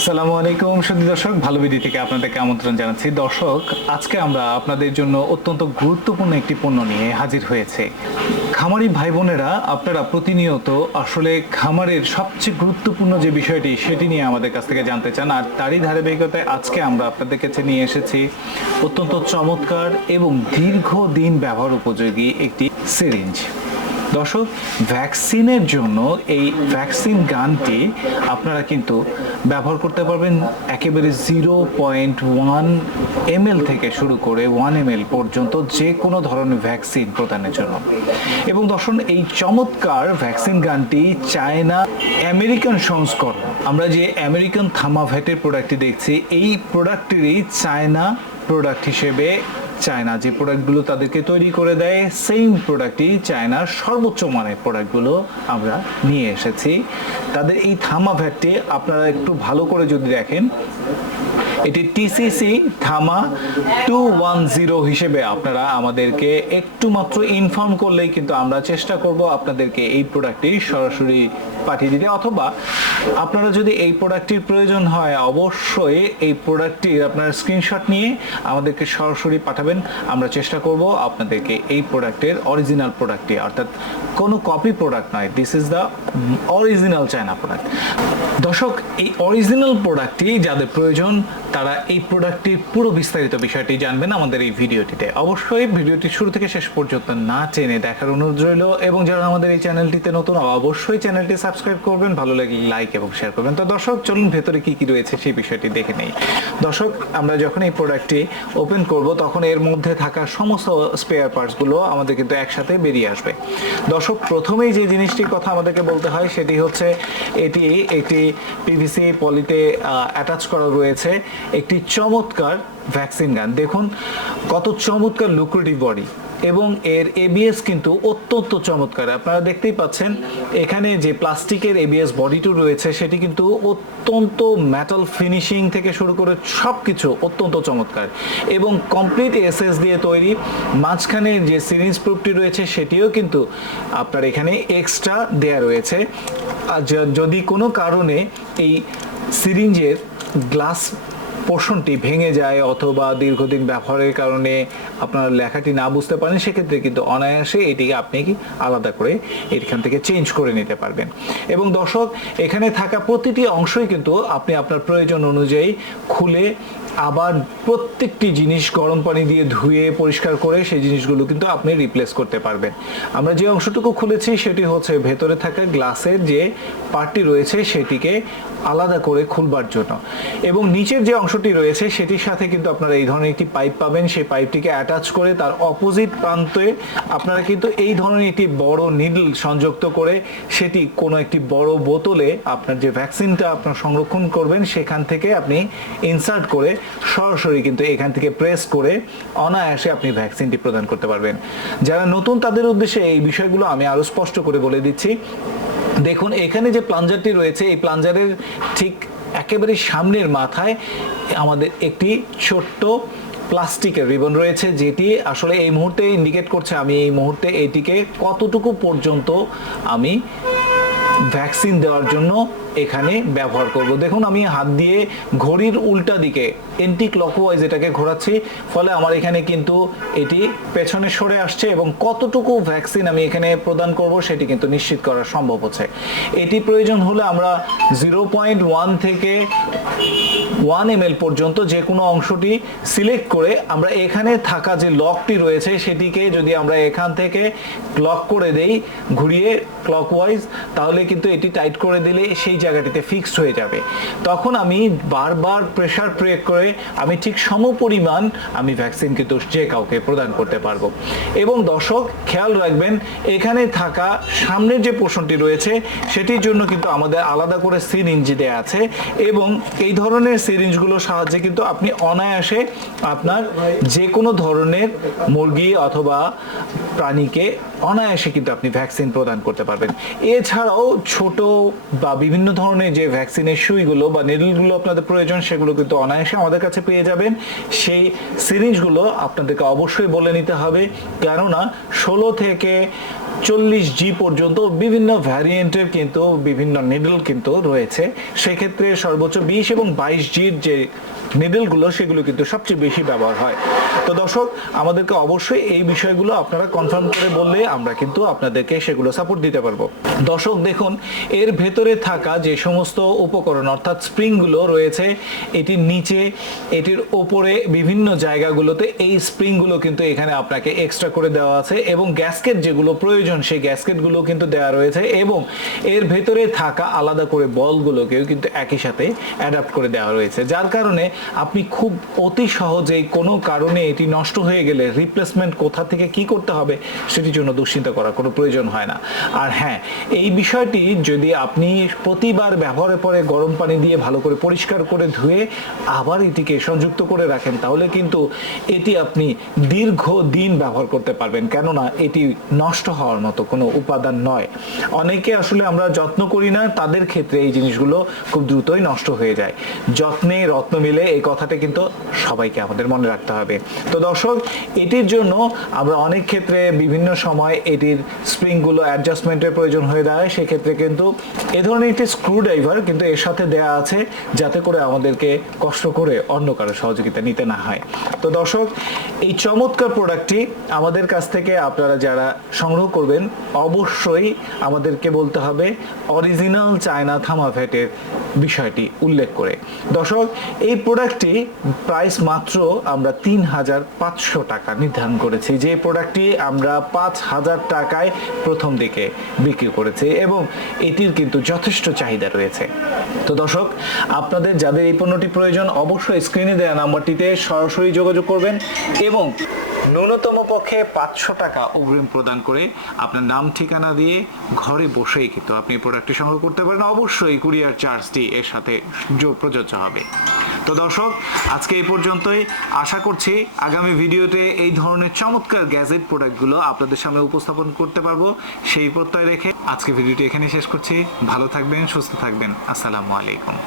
আসসালামু আলাইকুম সুধী দর্শক, ভালো বিধি থেকে আপনাদেরকে আমন্ত্রণ জানাচ্ছি। দর্শক, আজকে আমরা আপনাদের জন্য অত্যন্ত গুরুত্বপূর্ণ একটি পণ্য নিয়ে হাজির হয়েছে। খামারি ভাই বোনেরা আপনারা প্রতিনিয়ত আসলে খামারের সবচেয়ে গুরুত্বপূর্ণ যে বিষয়টি, সেটি নিয়ে আমাদের কাছ থেকে জানতে চান। আর তারই ধারাবাহিকতায় আজকে আমরা আপনাদের কাছে নিয়ে এসেছি অত্যন্ত চমৎকার এবং দীর্ঘদিন ব্যবহার উপযোগী একটি সিরিঞ্জ। দর্শক ভ্যাকসিনের জন্য এই ভ্যাকসিন গানটি আপনারা কিন্তু ব্যবহার করতে পারবেন একেবারে জিরো পয়েন্ট ওয়ান এম থেকে শুরু করে ওয়ান এম পর্যন্ত যে কোনো ধরনের ভ্যাকসিন প্রদানের জন্য। এবং দর্শক এই চমৎকার ভ্যাকসিন গানটি চায়না আমেরিকান সংস্করণ, আমরা যে আমেরিকান থামাভ্যাটের প্রোডাক্টটি দেখছি, এই প্রোডাক্টেরই চায়না প্রোডাক্ট হিসেবে চায়না যে প্রোডাক্টগুলো তাদেরকে তৈরি করে দেয় সেম প্রোডাক্টই চায়নার সর্বোচ্চ মানের প্রোডাক্টগুলো আমরা নিয়ে এসেছি। তাদের এই থামা ভ্যাটটি আপনারা একটু ভালো করে যদি দেখেন এটি টিসিসি থামা টু ওয়ান জিরো হিসেবে আপনারা আমাদেরকে একটু মাত্র ইনফর্ম করলেই কিন্তু আমরা চেষ্টা করব আপনাদেরকে এই প্রোডাক্টটি সরাসরি পাঠিয়ে দিতে। অথবা আপনারা যদি এই প্রোডাক্টটির প্রয়োজন হয়, অবশ্যই এই প্রোডাক্টটির আপনারা স্ক্রিনশট নিয়ে আমাদেরকে সরাসরি পাঠাবেন। আমরা চেষ্টা করব আপনাদেরকে এই প্রোডাক্টের অরিজিনাল প্রোডাক্টটি অর্থাৎ কোনো কপি প্রোডাক্ট নয় this is the original China product দর্শক, এই অরিজিনাল প্রোডাক্টটি যাদের প্রয়োজন তারা এই প্রোডাক্টটির পুরো বিস্তারিত বিষয়টি জানবেন আমাদের এই ভিডিওটিতে। অবশ্যই ভিডিওটি শুরু থেকে শেষ পর্যন্ত না চেনে দেখার অনুরোধ রইল এবং যারা আমাদের এই চ্যানেলটিতে নতুন, অবশ্যই চ্যানেলটি সাবস্ক্রাইব করবেন, ভালো লাগলে লাইক এবং শেয়ার করবেন। তো দর্শক, চলুন ভেতরে কি কি রয়েছে সেই বিষয়টি দেখে নেই। দর্শক, আমরা যখন এই প্রোডাক্টটি ওপেন করব, তখন এর মধ্যে থাকা সমস্ত স্পেয়ার পার্টসগুলো আমাদের কিন্তু একসাথে বেরিয়ে আসবে। দর্শক, প্রথমেই যে জিনিসটির কথা আমাদেরকে বলতে হয়, সেটি হচ্ছে এটি একটি পিভিসি পলিতে অ্যাটাচ করা রয়েছে। একটি চমৎকার ভ্যাকসিন গান। দেখুন কত চমৎকার লুক্রেটিভ বডি এবং এর এবিএস কিন্তু অত্যন্ত চমৎকার। আপনারা দেখতেই পাচ্ছেন, এখানে যে প্লাস্টিকের এবিএস বডিটু রয়েছে, সেটি কিন্তু অত্যন্ত মেটাল ফিনিশিং থেকে শুরু করে সব কিছু অত্যন্ত চমৎকার। এবং কমপ্লিট এসএস দিয়ে তৈরি। মাঝখানে যে সিরিজ প্রুফটি রয়েছে, সেটিও কিন্তু আপনার এখানে এক্সট্রা দেয়া রয়েছে। আর যদি কোনো কারণে এই সিরিঞ্জের গ্লাস পোর্শনটি ভেঙে যায় অথবা দীর্ঘদিন ব্যবহারের কারণে আপনার লেখাটি না বুঝতে পারেন, সেক্ষেত্রে কিন্তু অনায়াসে এটিকে আপনি কি আলাদা করে এখান থেকে চেঞ্জ করে নিতে পারবেন। এবং দর্শক, এখানে থাকা প্রতিটি অংশই কিন্তু আপনি আপনার প্রয়োজন অনুযায়ী খুলে আবার প্রত্যেকটি জিনিস গরম পানি দিয়ে ধুয়ে, পরিষ্কার করে সেই জিনিসগুলো কিন্তু আপনি রিপ্লেস করতে পারবেন। আমরা যে অংশটুকু খুলেছি সেটি হচ্ছে ভেতরে থাকা গ্লাসের যে পার্টটি রয়েছে সেটিকে আলাদা করে খুলবার জন্য। এবং নিচের যে অংশটি রয়েছে সেটির সাথে কিন্তু আপনারা এই ধরনের একটি পাইপ পাবেন। সেই পাইপটিকে অ্যাটাচ করে তার অপোজিট প্রান্তে আপনারা কিন্তু এই ধরনের একটি বড় নিডল সংযুক্ত করে সেটি কোনো একটি বড় বোতলে আপনার যে ভ্যাকসিনটা আপনার সংরক্ষণ করবেন সেখান থেকে আপনি ইনসার্ট করে সরাসরি কিন্তু এখান থেকে প্রেস করে অনায়াসে আপনি ভ্যাকসিনটি প্রদান করতে পারবেন। যারা নতুন, তাদের উদ্দেশ্যে এই বিষয়গুলো আমি আরও স্পষ্ট করে বলে দিচ্ছি। দেখুন, এখানে যে প্লাঞ্জারটি রয়েছে, এই প্লাঞ্জারের ঠিক একেবারে সামনের মাথায় আমাদের একটি ছোট্ট প্লাস্টিকের রিবন রয়েছে, যেটি আসলে এই মুহূর্তে ইন্ডিকেট করছে আমি এই মুহূর্তে এটিকে কতটুকু পর্যন্ত আমি ভ্যাকসিন দেওয়ার জন্য এখানে ব্যবহার করব। দেখুন, আমি হাত দিয়ে ঘড়ির উল্টা দিকে এন্টি ক্লকওয়াইজ এটাকে ঘোরাচ্ছি, ফলে আমার এখানে কিন্তু এটি পেছনে সরে আসছে এবং কতটুকু ভ্যাকসিন আমি এখানে প্রদান করব সেটি কিন্তু নিশ্চিত করা সম্ভব হচ্ছে। এটি প্রয়োজন হলে আমরা জিরো পয়েন্ট ওয়ান থেকে ওয়ান এম পর্যন্ত যে কোনো অংশটি সিলেক্ট করে আমরা এখানে থাকা যে লকটি রয়েছে সেটিকে যদি আমরা এখান থেকে ক্লক করে দেই, ঘুরিয়ে ক্লকওয়াইজ তাহলে কিন্তু এটি টাইট করে দিলে সেই জায়গাটিতে ফিক্সড হয়ে যাবে। তখন আমি বারবার প্রেসার প্রয়োগ করে আমি ঠিক সমপরিমাণ আমি ভ্যাকসিন কিন্তু যে কাউকে প্রদান করতে পারব। এবং দর্শক, খেয়াল রাখবেন, এখানে থাকা সামনের যে পোষণটি রয়েছে, সেটির জন্য কিন্তু আমাদের আলাদা করে সিরিঞ্জ দেয়া আছে এবং এই ধরনের সিরিঞ্জগুলোর সাহায্যে কিন্তু আপনি অনায়াসে আপনার যে কোনো ধরনের মুরগি অথবা প্রাণীকে অনায়াসে কিন্তু আপনি ভ্যাকসিন প্রদান করতে পারবেন। এছাড়াও ছোট বা বিভিন্ন ধরনের যে ভ্যাকসিনের সুইগুলো বা নিডলগুলো আপনাদের প্রয়োজন, সেগুলো কিন্তু অনায়াসে আমাদের কাছে পেয়ে যাবেন। সেই সিরিঞ্জগুলো আপনাদেরকে অবশ্যই বলে নিতে হবে। কেননা ষোলো থেকে চল্লিশ জি পর্যন্ত বিভিন্ন ভ্যারিয়েন্টের কিন্তু বিভিন্ন নিডল কিন্তু রয়েছে। সেক্ষেত্রে সর্বোচ্চ বিশ এবং বাইশ জির যে নিডলগুলো সেগুলো কিন্তু সবচেয়ে বেশি ব্যবহার হয়। তো দর্শক, আমাদেরকে অবশ্যই এই বিষয়গুলো আপনারা কনফার্ম করে বললে আমরা কিন্তু আপনাদেরকে সেগুলো সাপোর্ট দিতে পারব। দর্শক, দেখুন, এর ভেতরে থাকা যে সমস্ত উপকরণ, অর্থাৎ স্প্রিংগুলো রয়েছে, এটির নিচে, এটির ওপরে বিভিন্ন জায়গাগুলোতে এই স্প্রিংগুলো কিন্তু এখানে আপনাকে এক্সট্রা করে দেওয়া আছে এবং গ্যাসকেট যেগুলো প্রয়োজন, সেই গ্যাসকেটগুলো কিন্তু দেওয়া রয়েছে এবং এর ভেতরে থাকা আলাদা করে বলগুলোকেও কিন্তু একই সাথে অ্যাডাপ্ট করে দেওয়া রয়েছে। যার কারণে আপনি খুব অতি সহজেই কোনো কারণে এটি নষ্ট হয়ে গেলে রিপ্লেসমেন্ট কোথা থেকে কি করতে হবে, সেটির জন্য দুশ্চিন্তা করার কোনো প্রয়োজন হয় না। আর হ্যাঁ এই বিষয়টি যদি আপনি প্রতিবার ব্যবহারের পরে গরম পানি দিয়ে ভালো করে পরিষ্কার করে ধুয়ে আবার এটিকে সংযুক্ত করে রাখেন, তাহলে কিন্তু এটি আপনি দীর্ঘ দিন ব্যবহার করতে পারবেন। কেননা এটি নষ্ট হওয়ার মতো কোনো উপাদান নয়। অনেকে আসলে আমরা যত্ন করি না, তাদের ক্ষেত্রে এই জিনিসগুলো খুব দ্রুতই নষ্ট হয়ে যায়। যত্নে রত্ন মিলে এই কথাটা কিন্তু সবাইকে আমাদের মনে রাখতে হবে। তো দর্শক, এটির জন্য আমরা অনেক ক্ষেত্রে বিভিন্ন সময় এটির স্প্রিংগুলো অ্যাডজাস্টমেন্টের প্রয়োজন হয়ে দাঁড়ায়, সেক্ষেত্রে কিন্তু এ ধরনের একটি স্ক্রু ড্রাইভার কিন্তু এর সাথে দেয়া আছে যাতে করে আমাদেরকে কষ্ট করে অন্য কারও সহযোগিতা নিতে না হয়। তো দর্শক, এই চমৎকার প্রোডাক্টটি আমাদের কাছ থেকে আপনারা যারা সংগ্রহ করবেন, অবশ্যই আমাদেরকে বলতে হবে অরিজিনাল চায়না থামাভেটের বিষয়টি উল্লেখ করে। দর্শক, এই প্রোডাক্টটি প্রাইস মাত্র আমরা তিন হাজার পাঁচশো টাকা নির্ধারণ করেছি। যে প্রোডাক্টটি আমরা পাঁচ হাজার টাকায় প্রথম দিকে বিক্রি করেছি এবং এটির কিন্তু যথেষ্ট চাহিদা রয়েছে। তো দর্শক, আপনাদের যাদের এই পণ্যটি প্রয়োজন, অবশ্যই স্ক্রিনে দেওয়া নাম্বারটিতে সরাসরি যোগাযোগ করবেন এবং ন্যূনতম পক্ষে পাঁচশো টাকা অগ্রিম প্রদান করে আপনার নাম, ঠিকানা দিয়ে ঘরে বসেই কিন্তু আপনি প্রোডাক্টটি সংগ্রহ করতে পারেন। অবশ্যই কুরিয়ার চার্জটি এর সাথে প্রযোজ্য হবে। তো দর্শক, আজকে এই পর্যন্তই। আশা করছি আগামী ভিডিওতে এই ধরনের চমৎকার গ্যাজেট প্রোডাক্টগুলো আপনাদের সামনে উপস্থাপন করতে পারব। সেই প্রত্যয় রেখে আজকে ভিডিওটি এখানে শেষ করছি। ভালো থাকবেন, সুস্থ থাকবেন। আসসালামু আলাইকুম।